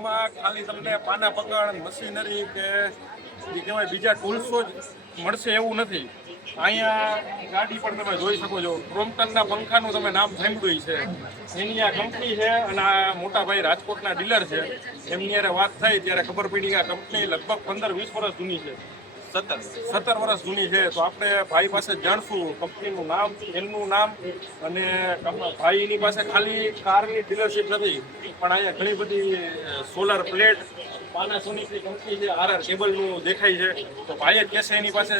કંપનીમાં ખાલી તમને પાના પકડ મશીનરી કે જે કહેવાય બીજા ટૂલ્સો જ મળશે એવું નથી. અહીંયા ગાડી પણ તમે જોઈ શકો છો. ક્રોમ્પટનના પંખાનું તમે નામ સાંભળ્યું છે. એની આ કંપની છે અને આ મોટા ભાઈ રાજકોટના ડીલર છે. એમની યારે વાત થઈ ત્યારે ખબર પડી કે આ કંપની લગભગ 15-20 વર્ષ જૂની છે. 17 વર્ષ જૂની છે. તો આપણે ભાઈ પાસે જાણશું કંપનીનું નામ, એમનું નામ. અને ભાઈની પાસે ખાલી કારની ડીલરશીપ નથી, પણ અહીંયા ઘણી બધી સોલાર પ્લેટ, પાનાસોનિકની કંપની છે, આરઆર કેબલનું દેખાય છે. તો ભાઈ જ કહેશે એની પાસે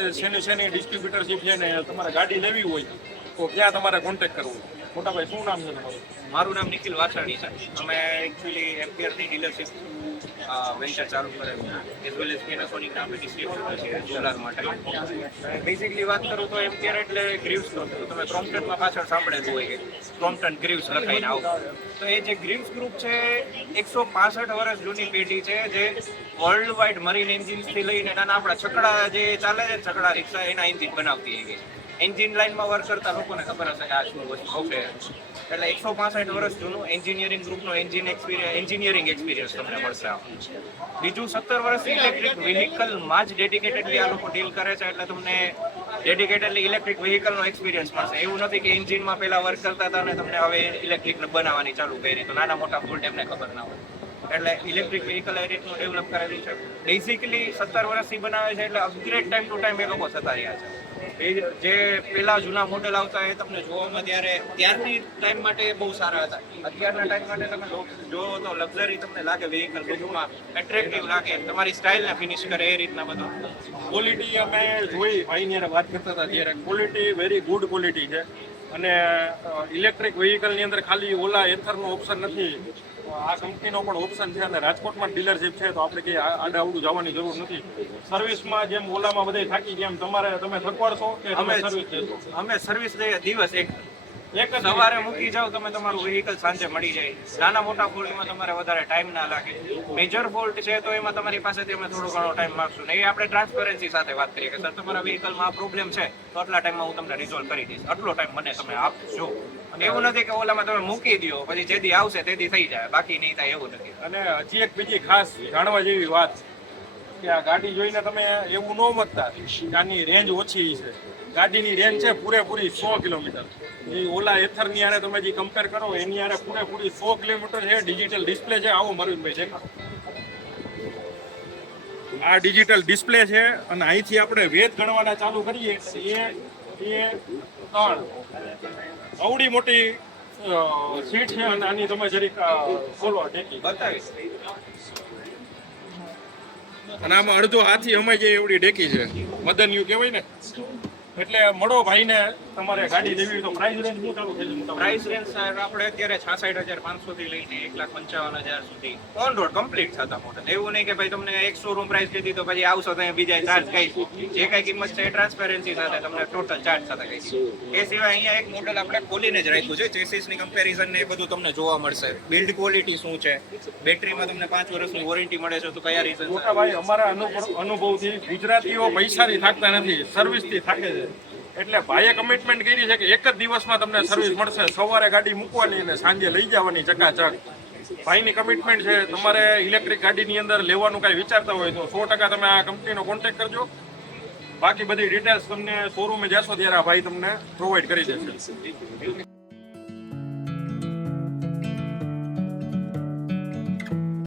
શેની ડિસ્ટ્રીબ્યુટરશીપ છે ને તમારે ગાડી લેવી હોય તો ક્યાં તમારે કોન્ટેક્ટ કરવો. મોટા ભાઈ શું નામ છે તમારું? મારું નામ નિખિલ વાછાણી છે. અમે એકચ્યુઅલી એમ્પિયરની ડીલરશીપ વેન્ચર ચાલુ કરેલું એઝ વેલ એઝ પેનાસોનિક નામે ડિસ્ટ્રીબ્યુટર છે સોલાર માટે. બેઝિકલી વાત કરું તો એમ્પિયર એટલે ગ્રીવ્સ ગ્રુપ. તમે ક્રોમ્પટનમાં પાછળ સાંભળેલું હોય કે ક્રોમ્પટન ગ્રીવ્સ લખાઈને આવું. તો એ જે ગ્રીવ્સ ગ્રુપ છે 165 વર્ષ જૂની પેઢી છે, જે વર્લ્ડ વાઇડ મરીન એન્જિન્સથી લઈને નાના આપણા છકડા જે ચાલે છે છકડા રિક્ષા એના એન્જિન બનાવતી હોય. એન્જિન લાઇનમાં વર્ક કરતા લોકોને ખબર હશે કે આ શું વસ્તુ છે. એટલે 165 વર્ષ જૂનું એન્જિનિયરિંગ ગ્રુપનો એન્જિનિયરિંગ એક્સપિરિયન્સ તમને મળશે. બીજું 17 વર્ષ ઇલેક્ટ્રિક વ્હીકલમાં જ ડેડિકેટેડલી આ લોકો ડીલ કરે છે, એટલે તમને ડેડિકેટેડલી ઇલેક્ટ્રિક વ્હીકલનો એક્સપિરિયન્સ મળશે. એવું નથી કે એન્જિનમાં પહેલા વર્ક કરતા હતા અને તમને હવે ઇલેક્ટ્રિક બનાવવાની ચાલુ કરી, તો નાના મોટા ફોલ્ટ એમને ખબર ના હોય. એટલે ઇલેક્ટ્રિક વ્હીકલ એ રીતનું ડેવલપ કરેલું છે. બેઝિકલી 17 વર્ષથી બનાવે છે, એટલે અપગ્રેડ ટાઈમ ટુ ટાઈમ એ લોકો થતા રહ્યા છે. જે પેલા જૂના મોડેલ આવતા એ તમને જોવામાં ત્યારની ટાઈમ માટે બહુ સારા હતા. અત્યારના ટાઈમ માટે તમે જોવો તો લક્ઝરી તમને લાગે, વ્હીકલ બધુંમાં એટ્રેક્ટિવ લાગે, તમારી સ્ટાઇલને ફિનિશ કરે એ રીતના બધું. ક્વોલિટી અમે જોઈ ભાઈની યારે વાત કરતા હતા ત્યારે ક્વોલિટી વેરી ગુડ ક્વોલિટી છે. અને ઇલેક્ટ્રિક વ્હીકલની અંદર ખાલી ઓલા એથરનો ઓપ્શન નથી, આ કંપનીનો પણ ઓપ્શન છે. અને રાજકોટમાં ડીલરશીપ છે તો આપણે કંઈ આડાઅવડું જવાની જરૂર નથી. સર્વિસમાં જેમ ઓલામાં બધે થાકી ગયા તમે થકવાડશો કે સર્વિસ દેશો? અમે સર્વિસ દઈએ દિવસ એક સવારે મૂકી જાઓ તમે, તમારું વ્હીકલ સાંજે મળી જાય. નાના મોટા ફોલ્ટમાં તમારે વધારે ટાઈમ ના લાગે. મેજર ફોલ્ટ છે તો એમાં તમારી પાસેથી અમે થોડો ઘણો ટાઈમ માગશું ને એ આપણે ટ્રાન્સપરન્સી સાથે વાત કરીએ કે સર તમારા વ્હીકલમાં આ પ્રોબ્લેમ છે તો આટલા ટાઈમમાં હું તમને રિઝોલ્વ કરી દઈશ, આટલો ટાઈમ મને તમે આપજો. એવું નથી કે ઓલામાં તમે મૂકી દો પછી જેથી આવશે તેથી થઈ જાય, બાકી નહીં થાય એવું નથી. અને હજી એક બીજી ખાસ જાણવા જેવી વાત કે આ ગાડી જોઈને તમે એવું ન મતતા કે આની રેન્જ ઓછી છે. ગાડીની રેન્જ છે પૂરેપૂરી 100 કિલોમીટર. એ ઓલા એથરની આરે તમે જે કમ્પેર કરો એની આરે પૂરેપૂરી 100 કિલોમીટર છે. ડિજિટલ ડિસ્પ્લે છે. આવો મરુનભાઈ છે, આ ડિજિટલ ડિસ્પ્લે છે. અને અહીંથી આપણે વેધ ગણવાના ચાલુ કરીએ 1 2 3 આવડી મોટી સીટ છે. અને આની તમે જરીક ખોલો ટેકી બતાવીશ. અને આમાં અડધો હાથી અમાઈ જાય એવડી ડેકી છે. મદન્યુ કહેવાય ને. એટલે મળો ભાઈને તમારે ગાડી લેવી તો પ્રાઇસ રેન્જ શું ચાલુ છે? પ્રાઇસ રેન્જ આપણે અત્યારે 66,500 થી લઈને 1,55,000 સુધી ઓન રોડ કમ્પ્લીટ થતા મોડલ. એવું નહીં કે ભાઈ તમને એક શોરૂમ પ્રાઇસ કીધી તો પછી આવશો તો બીજા ચાર્જ કઈ જે કઈ કિંમત છે એ ટ્રાન્સપેરન્સી સાથે તમને ટોટલ ચાર્જ સાથે કઈ. એ સિવાય અહીંયા એક મોડલ આપણે ખોલીને જ રાખ્યું છે. ચેસીસની કમ્પેરિઝન ને એ બધું તમને જોવા મળશે. બિલ્ડ ક્વોલિટી શું છે, બેટરીમાં તમને 5 વર્ષની વોરંટી મળે છે તો કયા રીઝન? મોટા ભાઈ અમારા અનુભવથી ગુજરાતીઓ પૈસાથી થાકતા નથી, સર્વિસથી થાકે છે. એટલે ભાઈએ કમિટમેન્ટ કરી છે કે એક જ દિવસમાં તમને સર્વિસ મળશે. સવારે ગાડી મૂકવાની અને સાંજે લઈ જવાની ચકાચક. ભાઈની કમિટમેન્ટ છે. તમારે ઇલેક્ટ્રિક ગાડીની અંદર લેવાનું કાંઈ વિચારતા હોય તો 100% તમે આ કંપનીનો કોન્ટેક્ટ કરજો. બાકી બધી ડિટેલ્સ તમને શોરૂમે જશો ત્યારે આ ભાઈ તમને પ્રોવાઈડ કરી દેશે.